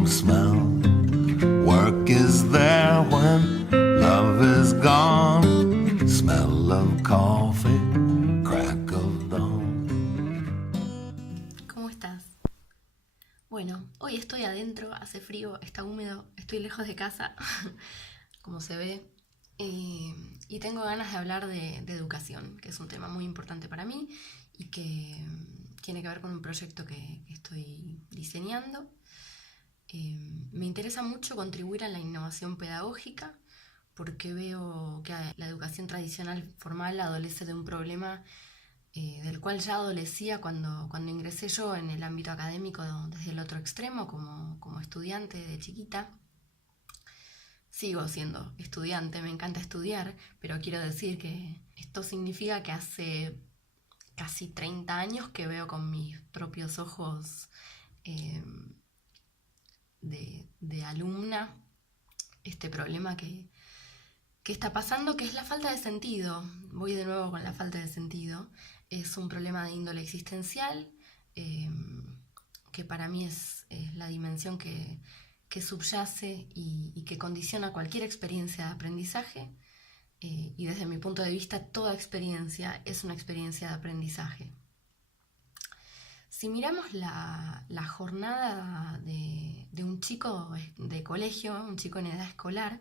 home smell. Work is there when love is gone. Smell of coffee, crack of dawn. ¿Cómo estás? Bueno, hoy estoy adentro, hace frío, está húmedo, estoy lejos de casa, como se ve, y tengo ganas de hablar de educación, que es un tema muy importante para mí y que tiene que ver con un proyecto que estoy diseñando. Me interesa mucho contribuir a la innovación pedagógica porque veo que la educación tradicional formal adolece de un problema del cual ya adolecía cuando ingresé yo en el ámbito académico desde el otro extremo como estudiante de chiquita. Sigo siendo estudiante, me encanta estudiar, pero quiero decir que esto significa que hace casi 30 años que veo con mis propios ojos de alumna este problema que está pasando, que es la falta de sentido. Voy de nuevo con la falta de sentido. Es un problema de índole existencial, que para mí es la dimensión que subyace y que condiciona cualquier experiencia de aprendizaje. Y desde mi punto de vista, toda experiencia es una experiencia de aprendizaje. Si miramos la jornada de un chico de colegio, un chico en edad escolar,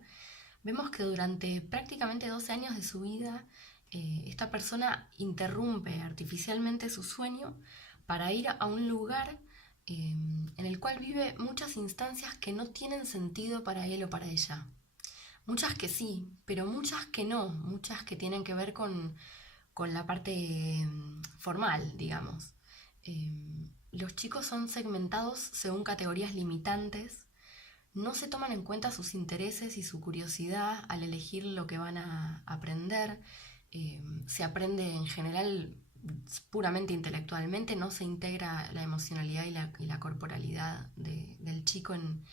vemos que durante prácticamente 12 años de su vida, esta persona interrumpe artificialmente su sueño para ir a un lugar en el cual vive muchas instancias que no tienen sentido para él o para ella. Muchas que sí, pero muchas que no, muchas que tienen que ver con la parte formal, digamos. Los chicos son segmentados según categorías limitantes. No se toman en cuenta sus intereses y su curiosidad al elegir lo que van a aprender. Se aprende en general puramente intelectualmente, no se integra la emocionalidad y la corporalidad del chico en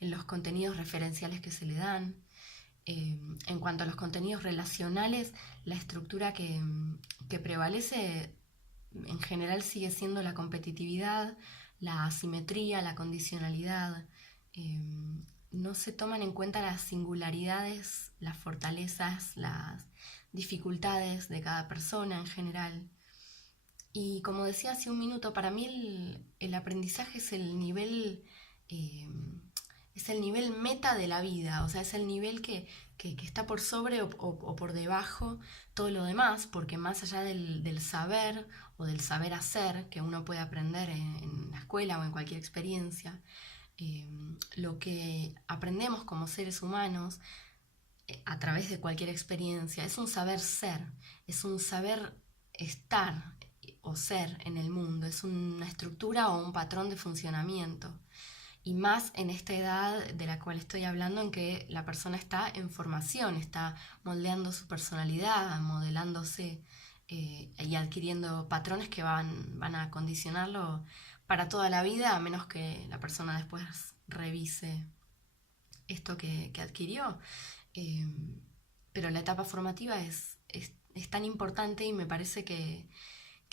los contenidos referenciales que se le dan. En cuanto a los contenidos relacionales, la estructura que prevalece en general sigue siendo la competitividad, la asimetría, la condicionalidad. No se toman en cuenta las singularidades, las fortalezas, las dificultades de cada persona en general. Y como decía hace un minuto, para mí el aprendizaje es el nivel meta de la vida, o sea, es el nivel que está por sobre o por debajo todo lo demás, porque más allá del saber o del saber hacer que uno puede aprender en la escuela o en cualquier experiencia, lo que aprendemos como seres humanos a través de cualquier experiencia es un saber ser, es un saber estar o ser en el mundo, es una estructura o un patrón de funcionamiento. Y más en esta edad de la cual estoy hablando, en que la persona está en formación, está moldeando su personalidad, modelándose y adquiriendo patrones que van a condicionarlo para toda la vida, a menos que la persona después revise esto que adquirió. Pero la etapa formativa es tan importante y me parece que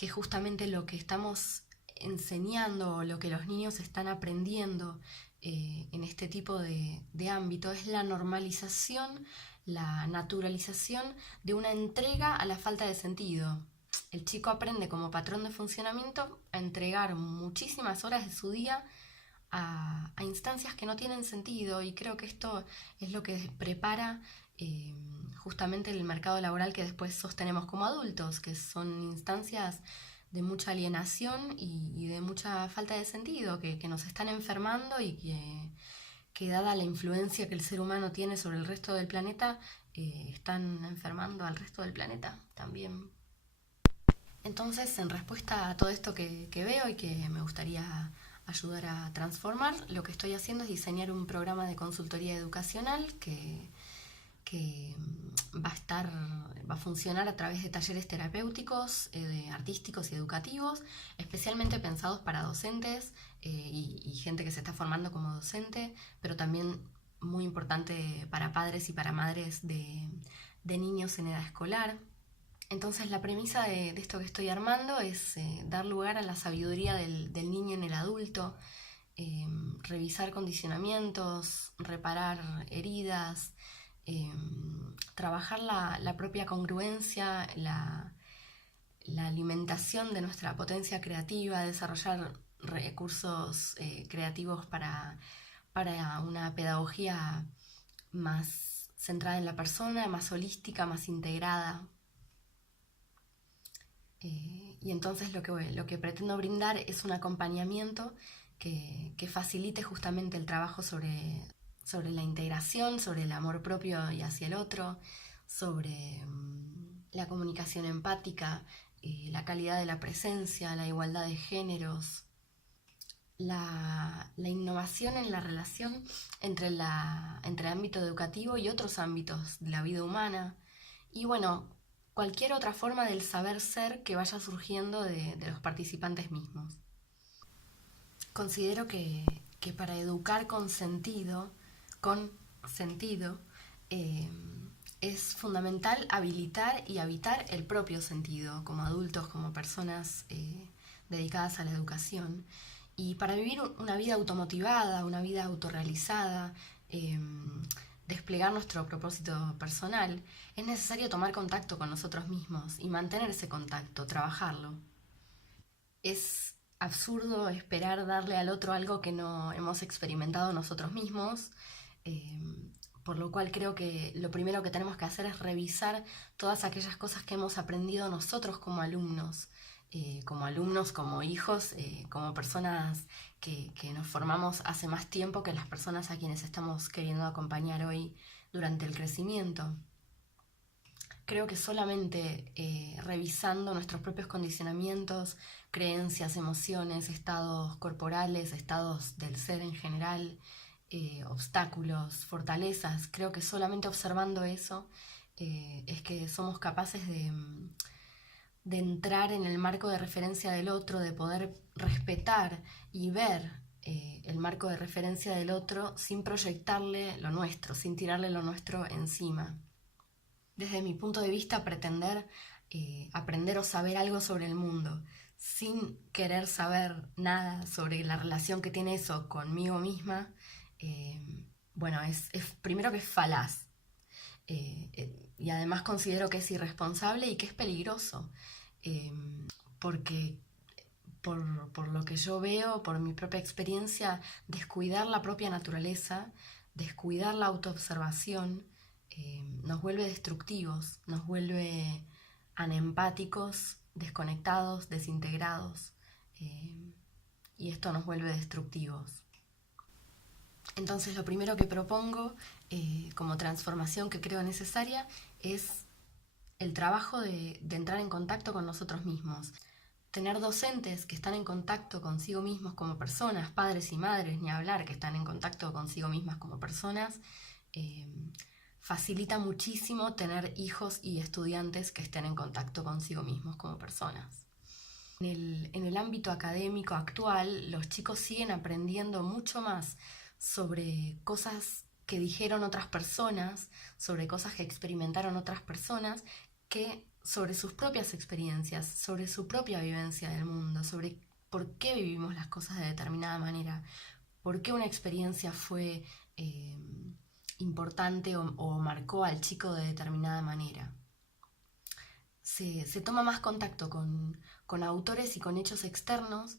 justamente lo que estamos enseñando, lo que los niños están aprendiendo en este tipo de ámbito es la normalización, la naturalización de una entrega a la falta de sentido. El chico aprende como patrón de funcionamiento a entregar muchísimas horas de su día a instancias que no tienen sentido, y creo que esto es lo que prepara justamente el mercado laboral que después sostenemos como adultos, que son instancias de mucha alienación y de mucha falta de sentido, que nos están enfermando y que dada la influencia que el ser humano tiene sobre el resto del planeta, están enfermando al resto del planeta también. Entonces, en respuesta a todo esto que veo y que me gustaría ayudar a transformar, lo que estoy haciendo es diseñar un programa de consultoría educacional que va a funcionar a través de talleres terapéuticos, artísticos y educativos, especialmente pensados para docentes y gente que se está formando como docente, pero también muy importante para padres y para madres de niños en edad escolar. Entonces la premisa de esto que estoy armando es dar lugar a la sabiduría del niño en el adulto, revisar condicionamientos, reparar heridas, trabajar la propia congruencia, la alimentación de nuestra potencia creativa, desarrollar recursos creativos para una pedagogía más centrada en la persona, más holística, más integrada. Y entonces lo que pretendo brindar es un acompañamiento que facilite justamente el trabajo sobre la integración, sobre el amor propio y hacia el otro, sobre la comunicación empática, la calidad de la presencia, la igualdad de géneros, la innovación en la relación entre el ámbito educativo y otros ámbitos de la vida humana, y bueno, cualquier otra forma del saber ser que vaya surgiendo de los participantes mismos. Considero que para educar con sentido, es fundamental habilitar y habitar el propio sentido, como adultos, como personas dedicadas a la educación. Y para vivir una vida automotivada, una vida autorrealizada, desplegar nuestro propósito personal, es necesario tomar contacto con nosotros mismos y mantener ese contacto, trabajarlo. Es absurdo esperar darle al otro algo que no hemos experimentado nosotros mismos, por lo cual creo que lo primero que tenemos que hacer es revisar todas aquellas cosas que hemos aprendido nosotros como alumnos, como hijos, como personas que nos formamos hace más tiempo que las personas a quienes estamos queriendo acompañar hoy durante el crecimiento. Creo que solamente revisando nuestros propios condicionamientos, creencias, emociones, estados corporales, estados del ser en general, obstáculos, fortalezas, creo que solamente observando eso es que somos capaces de entrar en el marco de referencia del otro, de poder respetar y ver el marco de referencia del otro sin proyectarle lo nuestro, sin tirarle lo nuestro encima. Desde mi punto de vista, pretender aprender o saber algo sobre el mundo sin querer saber nada sobre la relación que tiene eso conmigo misma, bueno, es primero que es falaz. Y además considero que es irresponsable y que es peligroso, porque por lo que yo veo, por mi propia experiencia, descuidar la propia naturaleza, descuidar la autoobservación, nos vuelve destructivos, nos vuelve anempáticos, desconectados, desintegrados, y esto nos vuelve destructivos. Entonces lo primero que propongo como transformación que creo necesaria es el trabajo de entrar en contacto con nosotros mismos. Tener docentes que están en contacto consigo mismos como personas, padres y madres, ni hablar, que están en contacto consigo mismas como personas, facilita muchísimo tener hijos y estudiantes que estén en contacto consigo mismos como personas. En el ámbito académico actual, los chicos siguen aprendiendo mucho más sobre cosas que dijeron otras personas, sobre cosas que experimentaron otras personas, que sobre sus propias experiencias, sobre su propia vivencia del mundo, sobre por qué vivimos las cosas de determinada manera, por qué una experiencia fue importante o marcó al chico de determinada manera. Se toma más contacto con autores y con hechos externos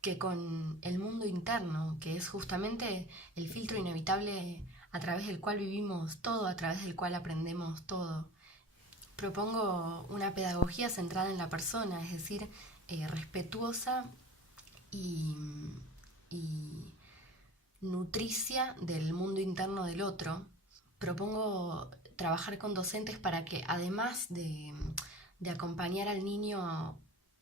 que con el mundo interno, que es justamente el filtro inevitable a través del cual vivimos todo, a través del cual aprendemos todo. Propongo una pedagogía centrada en la persona, es decir, respetuosa y nutricia del mundo interno del otro. Propongo trabajar con docentes para que, además de acompañar al niño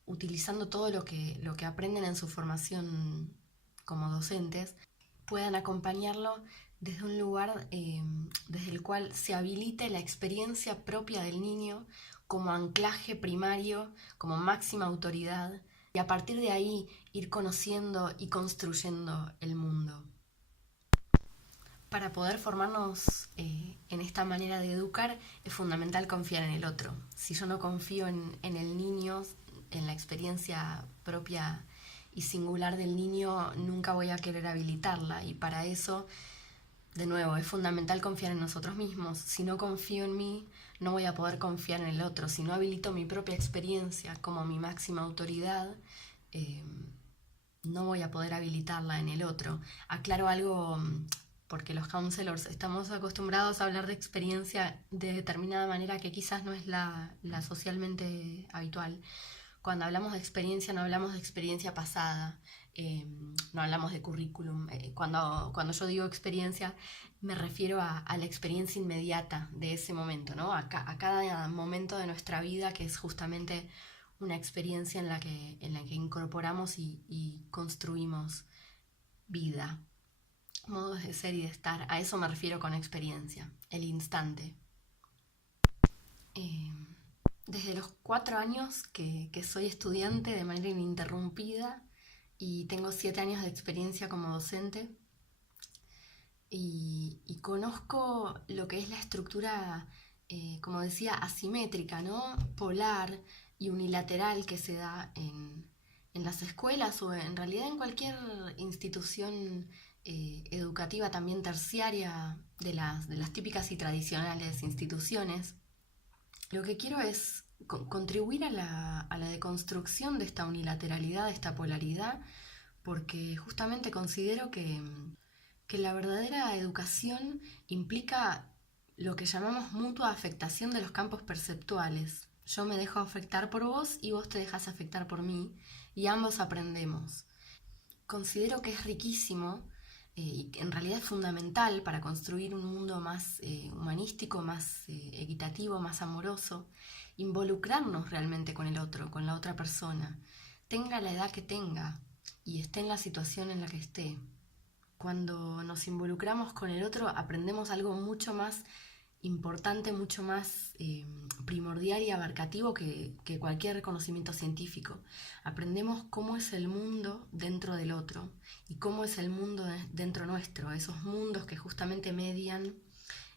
utilizando todo lo que aprenden en su formación como docentes, puedan acompañarlo desde un lugar desde el cual se habilite la experiencia propia del niño como anclaje primario, como máxima autoridad, y a partir de ahí ir conociendo y construyendo el mundo. Para poder formarnos en esta manera de educar es fundamental confiar en el otro. Si yo no confío en el niño, en la experiencia propia y singular del niño nunca voy a querer habilitarla. Y para eso, de nuevo, es fundamental confiar en nosotros mismos. Si no confío en mí, no voy a poder confiar en el otro. Si no habilito mi propia experiencia como mi máxima autoridad, no voy a poder habilitarla en el otro. Aclaro algo, porque los counselors estamos acostumbrados a hablar de experiencia de determinada manera que quizás no es la socialmente habitual. Cuando hablamos de experiencia, no hablamos de experiencia pasada, no hablamos de currículum. Cuando yo digo experiencia, me refiero a la experiencia inmediata de ese momento, ¿no? A cada momento de nuestra vida, que es justamente una experiencia en la que incorporamos y construimos vida, modos de ser y de estar. A eso me refiero con experiencia, el instante. Desde los 4 años que soy estudiante de manera ininterrumpida y tengo 7 años de experiencia como docente, y conozco lo que es la estructura, como decía, asimétrica, ¿no? Polar y unilateral que se da en las escuelas o en realidad en cualquier institución educativa también terciaria de las típicas y tradicionales instituciones. Lo que quiero es contribuir a la deconstrucción de esta unilateralidad, de esta polaridad, porque justamente considero que la verdadera educación implica lo que llamamos mutua afectación de los campos perceptuales. Yo me dejo afectar por vos y vos te dejas afectar por mí, y ambos aprendemos. Considero que es riquísimo y en realidad es fundamental para construir un mundo más humanístico, más equitativo, más amoroso, involucrarnos realmente con el otro, con la otra persona, tenga la edad que tenga y esté en la situación en la que esté. Cuando nos involucramos con el otro, aprendemos algo mucho más importante, mucho más primordial y abarcativo que cualquier conocimiento científico. Aprendemos cómo es el mundo dentro del otro y cómo es el mundo dentro nuestro, esos mundos que justamente median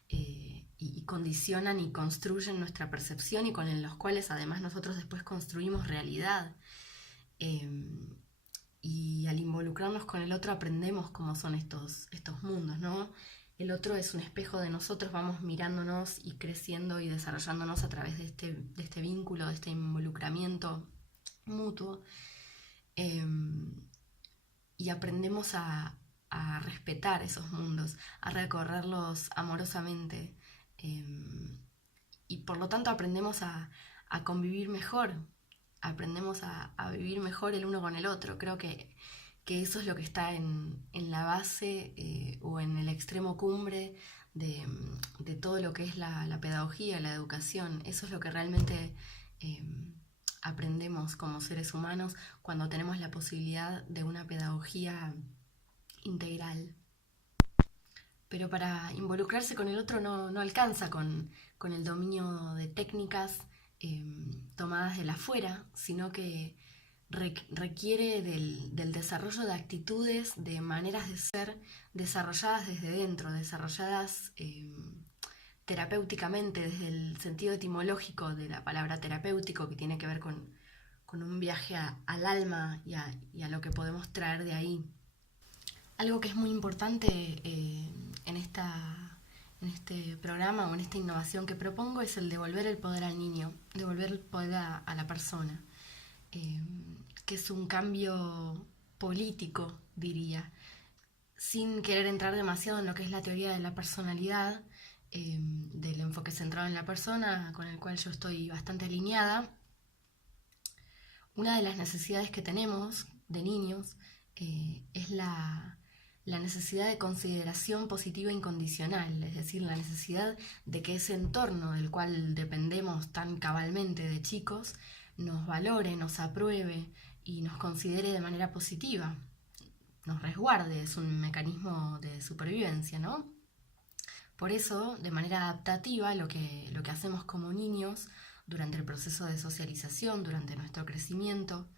y condicionan y construyen nuestra percepción y con los cuales además nosotros después construimos realidad. Y al involucrarnos con el otro aprendemos cómo son estos mundos, ¿no? El otro es un espejo de nosotros, vamos mirándonos y creciendo y desarrollándonos a través de este vínculo, de este involucramiento mutuo. Y aprendemos a respetar esos mundos, a recorrerlos amorosamente. Y por lo tanto aprendemos a convivir mejor, aprendemos a vivir mejor el uno con el otro. Creo que eso es lo que está en la base o en el extremo cumbre de todo lo que es la pedagogía, la educación. Eso es lo que realmente aprendemos como seres humanos cuando tenemos la posibilidad de una pedagogía integral. Pero para involucrarse con el otro no alcanza con el dominio de técnicas tomadas de la afuera, sino que requiere del desarrollo de actitudes, de maneras de ser desarrolladas desde dentro, desarrolladas terapéuticamente, desde el sentido etimológico de la palabra terapéutico, que tiene que ver con un viaje al alma y a lo que podemos traer de ahí. Algo que es muy importante en este programa o en esta innovación que propongo es el devolver el poder al niño, devolver el poder a la persona, que es un cambio político, diría, sin querer entrar demasiado en lo que es la teoría de la personalidad, del enfoque centrado en la persona, con el cual yo estoy bastante alineada. Una de las necesidades que tenemos de niños es la necesidad de consideración positiva incondicional, es decir, la necesidad de que ese entorno del cual dependemos tan cabalmente de chicos nos valore, nos apruebe y nos considere de manera positiva, nos resguarde. Es un mecanismo de supervivencia, ¿no? Por eso, de manera adaptativa, lo que hacemos como niños durante el proceso de socialización, durante nuestro crecimiento,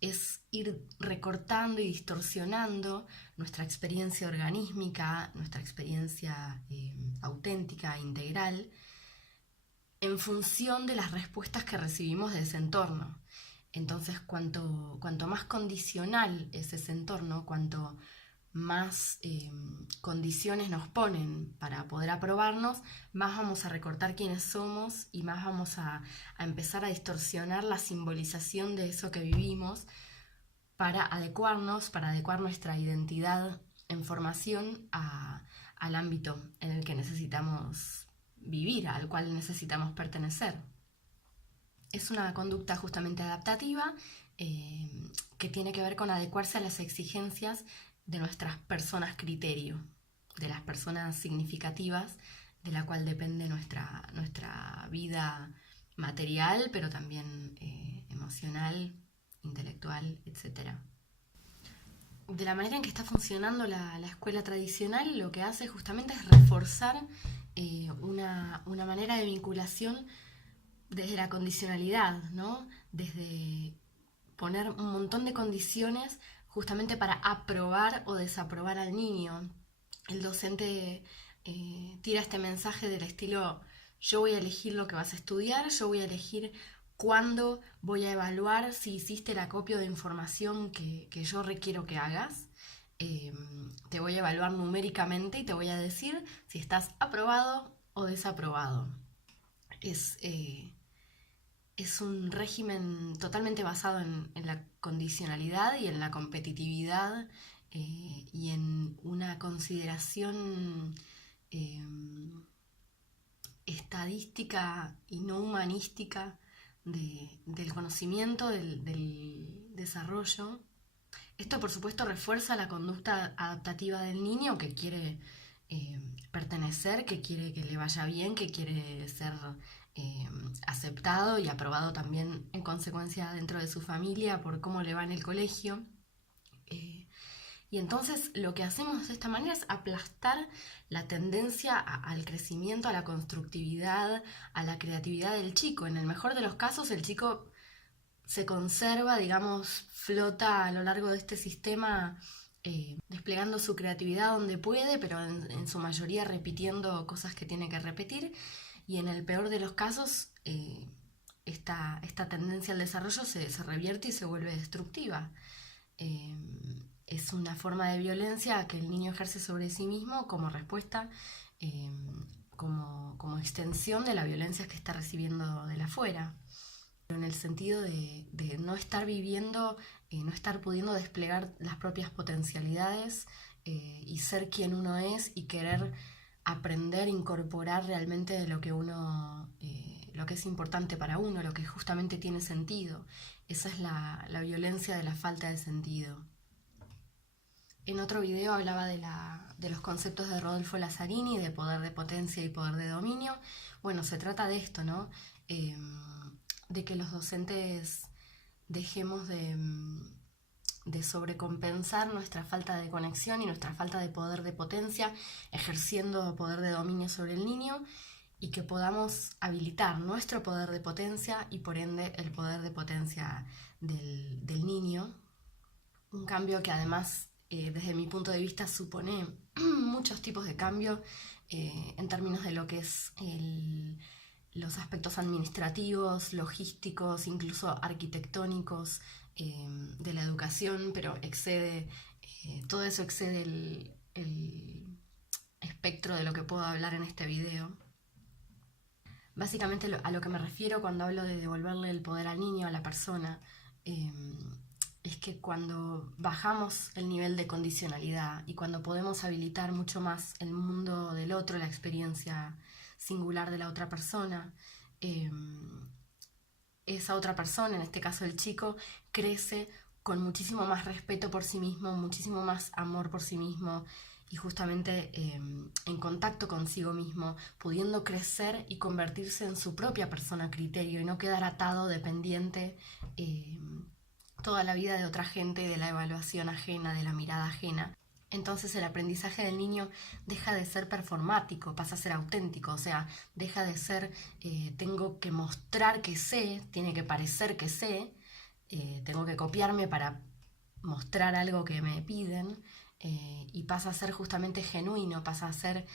es ir recortando y distorsionando nuestra experiencia organísmica, nuestra experiencia auténtica, integral, en función de las respuestas que recibimos de ese entorno. Entonces, cuanto más condicional es ese entorno, cuanto más condiciones nos ponen para poder aprobarnos, más vamos a recortar quiénes somos y más vamos a empezar a distorsionar la simbolización de eso que vivimos para adecuar nuestra identidad en formación al ámbito en el que necesitamos vivir, al cual necesitamos pertenecer. Es una conducta justamente adaptativa que tiene que ver con adecuarse a las exigencias de nuestras personas criterio, de las personas significativas, de la cual depende nuestra vida material, pero también emocional, intelectual, etc. De la manera en que está funcionando la escuela tradicional, lo que hace justamente es reforzar una manera de vinculación desde la condicionalidad, ¿no? Desde poner un montón de condiciones justamente para aprobar o desaprobar al niño. El docente tira este mensaje del estilo: yo voy a elegir lo que vas a estudiar, yo voy a elegir cuándo voy a evaluar si hiciste el acopio de información que yo requiero que hagas. Te voy a evaluar numéricamente y te voy a decir si estás aprobado o desaprobado. Es un régimen totalmente basado en la condicionalidad y en la competitividad y en una consideración estadística y no humanística del conocimiento, del desarrollo. Esto, por supuesto, refuerza la conducta adaptativa del niño que quiere pertenecer, que quiere que le vaya bien, que quiere ser aceptado y aprobado también en consecuencia dentro de su familia por cómo le va en el colegio. Y entonces lo que hacemos de esta manera es aplastar la tendencia al crecimiento, a la constructividad, a la creatividad del chico. En el mejor de los casos, el chico se conserva, digamos, flota a lo largo de este sistema, desplegando su creatividad donde puede, pero en su mayoría repitiendo cosas que tiene que repetir. Y en el peor de los casos, esta tendencia al desarrollo se revierte y se vuelve destructiva. Es una forma de violencia que el niño ejerce sobre sí mismo como respuesta, como extensión de la violencia que está recibiendo de la afuera. En el sentido de no estar viviendo, no estar pudiendo desplegar las propias potencialidades y ser quien uno es y querer aprender, incorporar realmente lo que uno, lo que es importante para uno, lo que justamente tiene sentido. Esa es la violencia de la falta de sentido. En otro video hablaba de los conceptos de Rodolfo Lazzarini, de poder de potencia y poder de dominio. Bueno, se trata de esto, ¿no? De que los docentes dejemos de sobrecompensar nuestra falta de conexión y nuestra falta de poder de potencia, ejerciendo poder de dominio sobre el niño, y que podamos habilitar nuestro poder de potencia y por ende el poder de potencia del niño. Un cambio que además, desde mi punto de vista, supone muchos tipos de cambio en términos de lo que es los aspectos administrativos, logísticos, incluso arquitectónicos de la educación, pero todo eso excede el espectro de lo que puedo hablar en este video. Básicamente a lo que me refiero cuando hablo de devolverle el poder al niño, a la persona, es que cuando bajamos el nivel de condicionalidad y cuando podemos habilitar mucho más el mundo del otro, la experiencia singular de la otra persona, esa otra persona, en este caso el chico, crece con muchísimo más respeto por sí mismo, muchísimo más amor por sí mismo y justamente en contacto consigo mismo, pudiendo crecer y convertirse en su propia persona criterio y no quedar atado, dependiente toda la vida de otra gente, de la evaluación ajena, de la mirada ajena. Entonces el aprendizaje del niño deja de ser performático, pasa a ser auténtico, o sea, deja de ser tengo que mostrar que sé, tiene que parecer que sé, tengo que copiarme para mostrar algo que me piden, y pasa a ser justamente genuino, pasa a ser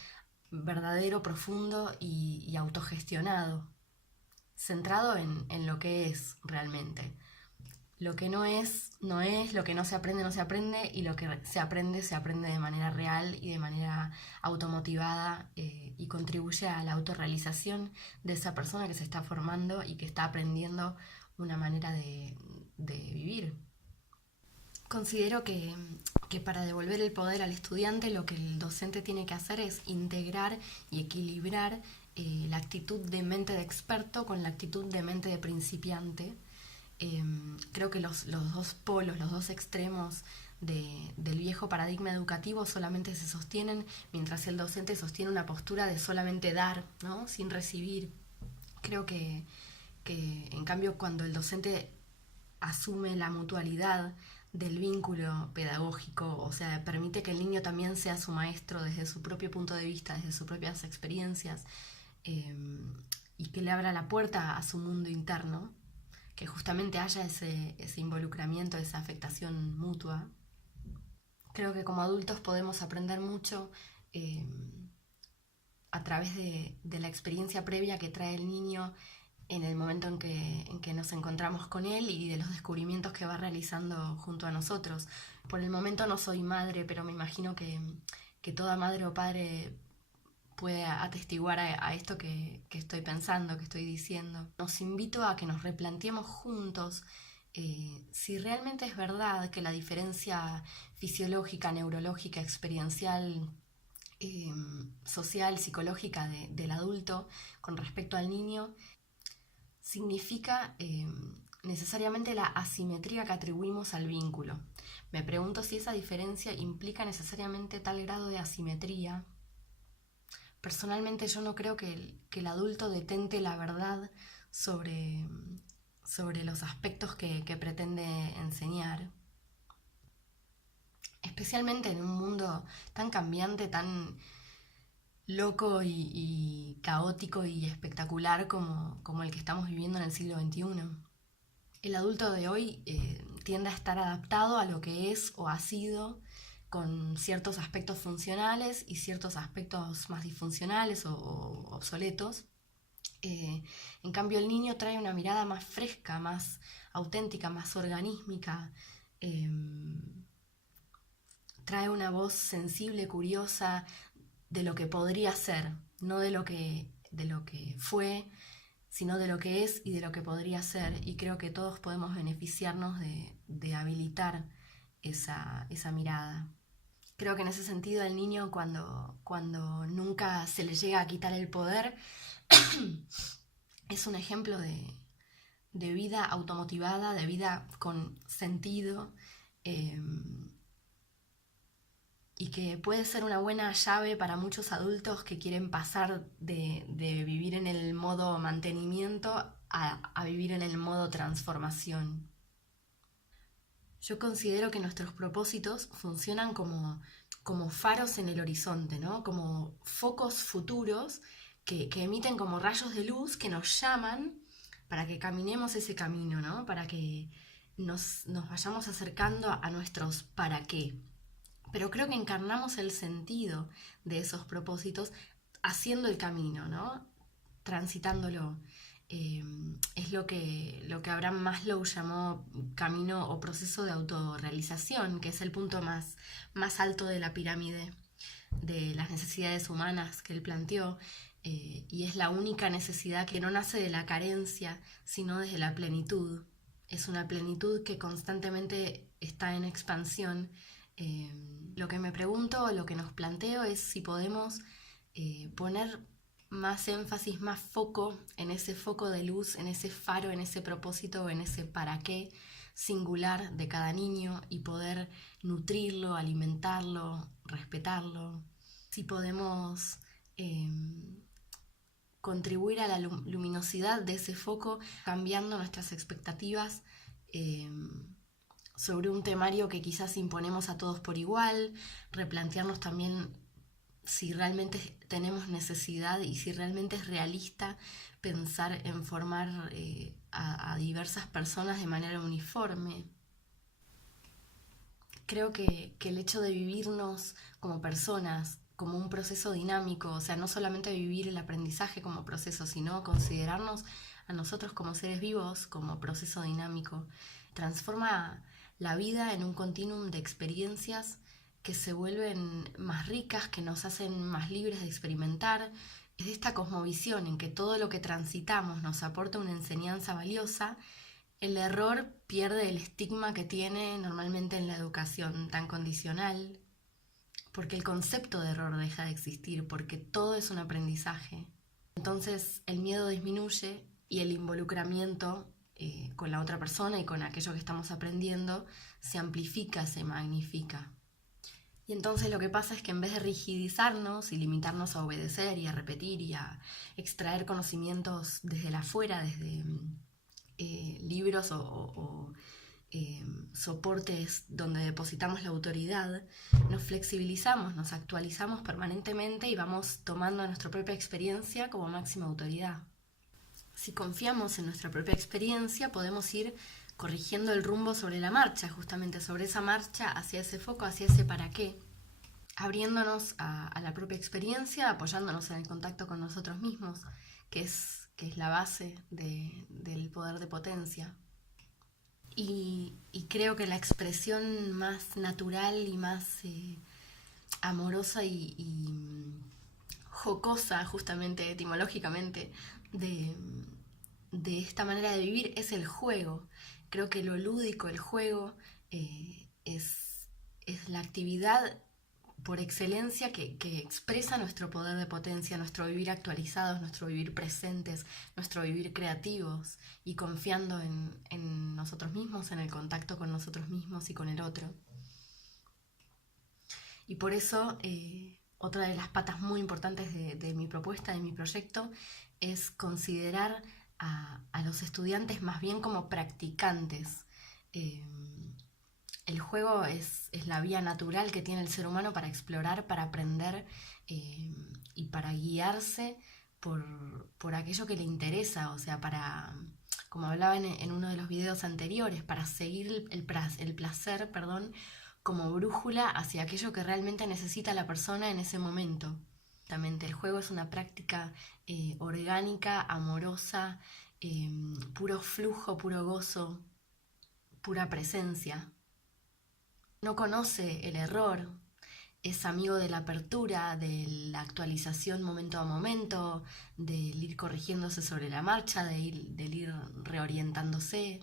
verdadero, profundo y autogestionado, centrado en lo que es realmente. Lo que no es, no es, lo que no se aprende, no se aprende, y lo que se aprende de manera real y de manera automotivada, y contribuye a la autorrealización de esa persona que se está formando y que está aprendiendo una manera de vivir. Considero que para devolver el poder al estudiante lo que el docente tiene que hacer es integrar y equilibrar la actitud de mente de experto con la actitud de mente de principiante. Creo que los dos polos, los dos extremos del viejo paradigma educativo solamente se sostienen mientras el docente sostiene una postura de solamente dar, ¿no? Sin recibir. Creo que en cambio cuando el docente asume la mutualidad del vínculo pedagógico, o sea, permite que el niño también sea su maestro desde su propio punto de vista, desde sus propias experiencias, y que le abra la puerta a su mundo interno, que justamente haya ese involucramiento, esa afectación mutua. Creo que como adultos podemos aprender mucho a través de la experiencia previa que trae el niño en el momento en que nos encontramos con él y de los descubrimientos que va realizando junto a nosotros. Por el momento no soy madre, pero me imagino que toda madre o padre puede atestiguar a esto que estoy pensando, que estoy diciendo. Nos invito a que nos replanteemos juntos si realmente es verdad que la diferencia fisiológica, neurológica, experiencial, social, psicológica del adulto con respecto al niño significa necesariamente la asimetría que atribuimos al vínculo. Me pregunto si esa diferencia implica necesariamente tal grado de asimetría. Personalmente yo no creo que el adulto detente la verdad sobre los aspectos que pretende enseñar. Especialmente en un mundo tan cambiante, tan loco y caótico y espectacular como el que estamos viviendo en el siglo XXI. El adulto de hoy tiende a estar adaptado a lo que es o ha sido, con ciertos aspectos funcionales y ciertos aspectos más disfuncionales o obsoletos. En cambio el niño trae una mirada más fresca, más auténtica, más organísmica, trae una voz sensible, curiosa, de lo que podría ser, no de lo que fue, sino de lo que es y de lo que podría ser. Y creo que todos podemos beneficiarnos de habilitar esa mirada. Creo que en ese sentido el niño cuando nunca se le llega a quitar el poder es un ejemplo de vida automotivada, de vida con sentido, y que puede ser una buena llave para muchos adultos que quieren pasar de vivir en el modo mantenimiento a vivir en el modo transformación. Yo considero que nuestros propósitos funcionan como faros en el horizonte, ¿no? Como focos futuros que emiten como rayos de luz que nos llaman para que caminemos ese camino, ¿no? Para que nos vayamos acercando a nuestros para qué. Pero creo que encarnamos el sentido de esos propósitos haciendo el camino, ¿no? Transitándolo. Es lo que Abraham Maslow llamó camino o proceso de autorrealización, que es el punto más alto de la pirámide de las necesidades humanas que él planteó, y es la única necesidad que no nace de la carencia, sino desde la plenitud. Es una plenitud que constantemente está en expansión. Lo que me pregunto, lo que nos planteo es si podemos poner más énfasis, más foco en ese foco de luz, en ese faro, en ese propósito, en ese para qué singular de cada niño y poder nutrirlo, alimentarlo, respetarlo. Si podemos contribuir a la luminosidad de ese foco cambiando nuestras expectativas sobre un temario que quizás imponemos a todos por igual, replantearnos también si realmente tenemos necesidad y si realmente es realista pensar en formar a diversas personas de manera uniforme. Creo que el hecho de vivirnos como personas, como un proceso dinámico, o sea, no solamente vivir el aprendizaje como proceso, sino considerarnos a nosotros como seres vivos, como proceso dinámico, transforma la vida en un continuum de experiencias que se vuelven más ricas, que nos hacen más libres de experimentar. Es esta cosmovisión en que todo lo que transitamos nos aporta una enseñanza valiosa. El error pierde el estigma que tiene normalmente en la educación tan condicional, porque el concepto de error deja de existir, porque todo es un aprendizaje. Entonces el miedo disminuye y el involucramiento con la otra persona y con aquello que estamos aprendiendo se amplifica, se magnifica. Y entonces lo que pasa es que en vez de rigidizarnos y limitarnos a obedecer y a repetir y a extraer conocimientos desde el afuera, desde libros o soportes donde depositamos la autoridad, nos flexibilizamos, nos actualizamos permanentemente y vamos tomando nuestra propia experiencia como máxima autoridad. Si confiamos en nuestra propia experiencia, podemos ir corrigiendo el rumbo sobre la marcha, justamente sobre esa marcha, hacia ese foco, hacia ese para qué, abriéndonos a la propia experiencia, apoyándonos en el contacto con nosotros mismos, que es la base del poder de potencia. Y creo que la expresión más natural y más amorosa y jocosa, justamente etimológicamente, de esta manera de vivir es el juego. Creo que lo lúdico, el juego, es la actividad por excelencia que expresa nuestro poder de potencia, nuestro vivir actualizados, nuestro vivir presentes, nuestro vivir creativos y confiando en nosotros mismos, en el contacto con nosotros mismos y con el otro. Y por eso otra de las patas muy importantes de mi propuesta, de mi proyecto, es considerar a los estudiantes más bien como practicantes. El juego es la vía natural que tiene el ser humano para explorar, para aprender y para guiarse por aquello que le interesa, o sea, para, como hablaba en uno de los videos anteriores, para seguir el placer, como brújula hacia aquello que realmente necesita la persona en ese momento. El juego es una práctica orgánica, amorosa, puro flujo, puro gozo, pura presencia. No conoce el error, es amigo de la apertura, de la actualización momento a momento, del ir corrigiéndose sobre la marcha, del ir reorientándose,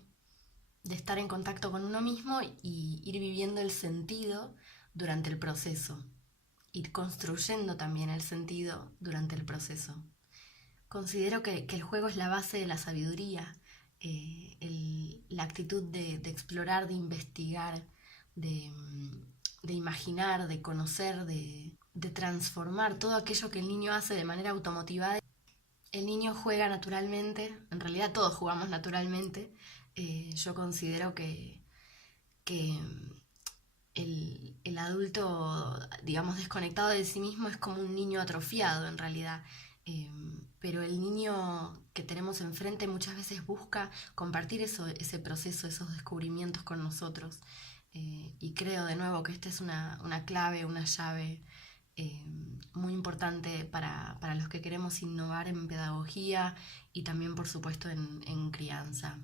de estar en contacto con uno mismo y ir viviendo el sentido durante el proceso, ir construyendo también el sentido durante el proceso. Considero que el juego es la base de la sabiduría, la actitud de explorar, de investigar, de imaginar, de conocer, de transformar todo aquello que el niño hace de manera automotivada. El niño juega naturalmente, en realidad todos jugamos naturalmente. Yo considero que el adulto, digamos, desconectado de sí mismo es como un niño atrofiado en realidad. Pero el niño que tenemos enfrente muchas veces busca compartir ese proceso, esos descubrimientos con nosotros. Y creo de nuevo que esta es una clave, una llave muy importante para los que queremos innovar en pedagogía y también por supuesto en crianza.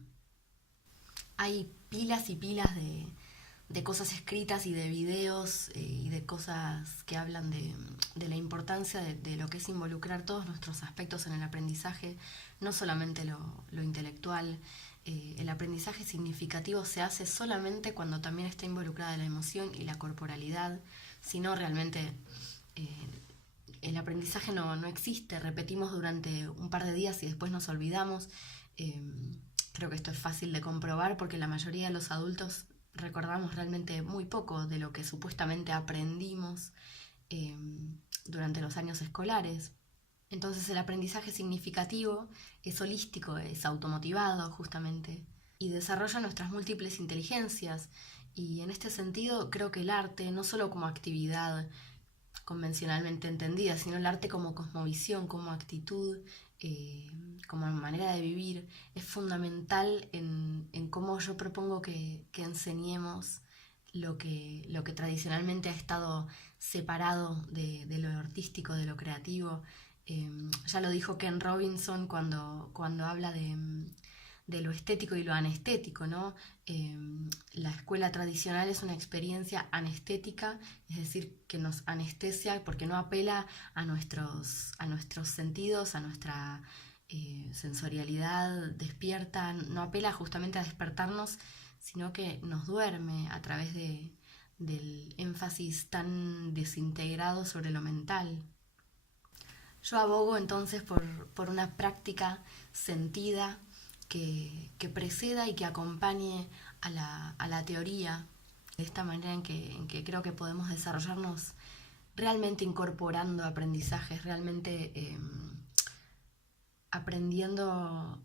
Hay pilas y pilas de cosas escritas y de videos y de cosas que hablan de la importancia de lo que es involucrar todos nuestros aspectos en el aprendizaje, no solamente lo intelectual. El aprendizaje significativo se hace solamente cuando también está involucrada la emoción y la corporalidad, si no realmente el aprendizaje no existe, repetimos durante un par de días y después nos olvidamos. Creo que esto es fácil de comprobar porque la mayoría de los adultos recordamos realmente muy poco de lo que supuestamente aprendimos durante los años escolares. Entonces el aprendizaje significativo es holístico, es automotivado justamente y desarrolla nuestras múltiples inteligencias. Y en este sentido creo que el arte, no solo como actividad convencionalmente entendida, sino el arte como cosmovisión, como actitud, como manera de vivir, es fundamental en cómo yo propongo que enseñemos lo que tradicionalmente ha estado separado de lo artístico, de lo creativo. Ya lo dijo Ken Robinson cuando habla lo estético y lo anestético, ¿no? La escuela tradicional es una experiencia anestética, es decir, que nos anestesia porque no apela a nuestros sentidos, a nuestra sensorialidad despierta, no apela justamente a despertarnos, sino que nos duerme a través del énfasis tan desintegrado sobre lo mental. Yo abogo entonces por una práctica sentida que preceda y que acompañe a la teoría, de esta manera en que creo que podemos desarrollarnos realmente incorporando aprendizajes, realmente aprendiendo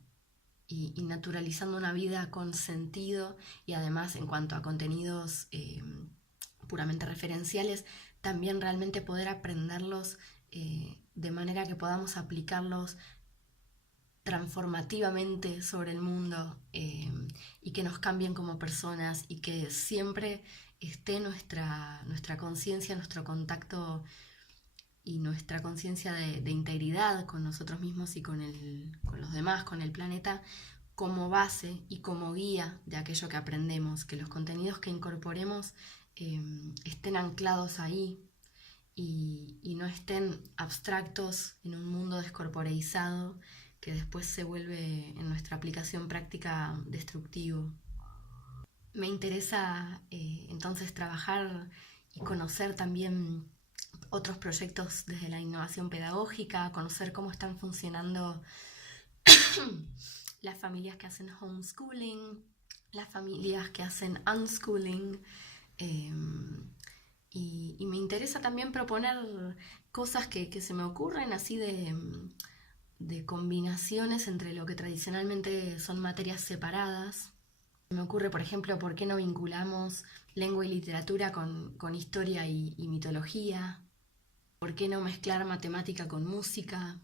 y naturalizando una vida con sentido, y además en cuanto a contenidos puramente referenciales, también realmente poder aprenderlos de manera que podamos aplicarlos transformativamente sobre el mundo, y que nos cambien como personas, y que siempre esté nuestra conciencia, nuestro contacto y nuestra conciencia de integridad con nosotros mismos y con los demás, con el planeta, como base y como guía de aquello que aprendemos, que los contenidos que incorporemos estén anclados ahí y no estén abstractos en un mundo descorporeizado que después se vuelve en nuestra aplicación práctica destructivo. Me interesa entonces trabajar y conocer también otros proyectos desde la innovación pedagógica, conocer cómo están funcionando las familias que hacen homeschooling, las familias que hacen unschooling, y me interesa también proponer cosas que se me ocurren así de combinaciones entre lo que tradicionalmente son materias separadas. Me ocurre, por ejemplo, por qué no vinculamos lengua y literatura con historia y mitología. ¿Por qué no mezclar matemática con música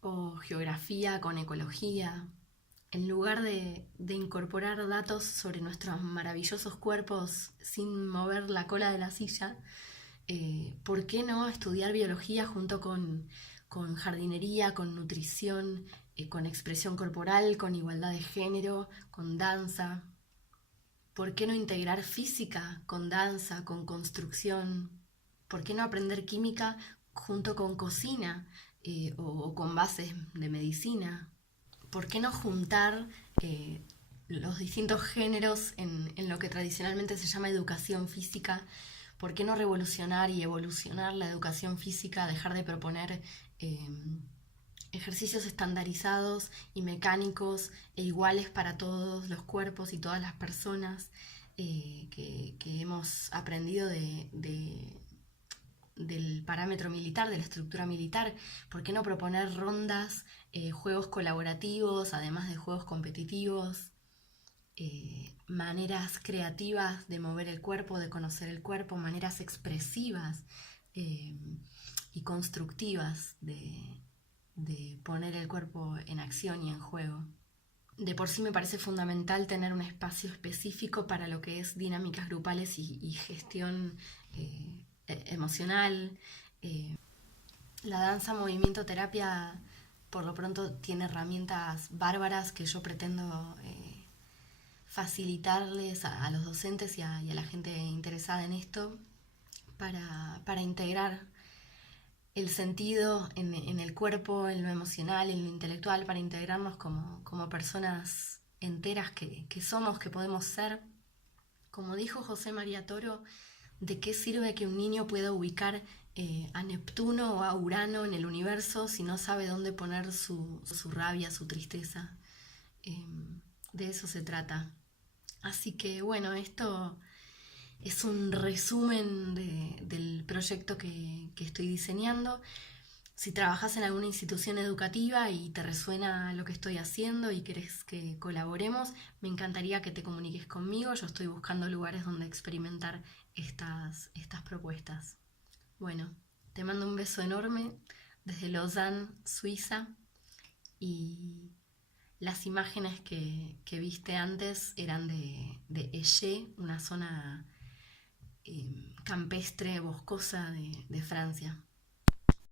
o geografía con ecología? En lugar de incorporar datos sobre nuestros maravillosos cuerpos sin mover la cola de la silla, ¿por qué no estudiar biología junto con jardinería, con nutrición, con expresión corporal, con igualdad de género, con danza? ¿Por qué no integrar física con danza, con construcción? ¿Por qué no aprender química junto con cocina o con bases de medicina? ¿Por qué no juntar los distintos géneros en lo que tradicionalmente se llama educación física? ¿Por qué no revolucionar y evolucionar la educación física, dejar de proponer ejercicios estandarizados y mecánicos e iguales para todos los cuerpos y todas las personas que hemos aprendido del parámetro militar, de la estructura militar? ¿Por qué no proponer rondas, juegos colaborativos, además de juegos competitivos, maneras creativas de mover el cuerpo, de conocer el cuerpo, maneras expresivas y constructivas de poner el cuerpo en acción y en juego? De por sí me parece fundamental tener un espacio específico para lo que es dinámicas grupales y gestión emocional. La danza, movimiento, terapia, por lo pronto tiene herramientas bárbaras que yo pretendo facilitarles a los docentes y a la gente interesada en esto para integrar el sentido en el cuerpo, en lo emocional, en lo intelectual, para integrarnos como personas enteras que somos, que podemos ser. Como dijo José María Toro, ¿de qué sirve que un niño pueda ubicar a Neptuno o a Urano en el universo si no sabe dónde poner su rabia, su tristeza? De eso se trata. Así que bueno, esto es un resumen del proyecto que estoy diseñando. Si trabajas en alguna institución educativa y te resuena lo que estoy haciendo y querés que colaboremos, me encantaría que te comuniques conmigo. Yo estoy buscando lugares donde experimentar estas propuestas. Bueno, te mando un beso enorme desde Lausanne, Suiza, y las imágenes que viste antes eran de Égée, una zona campestre, boscosa de Francia.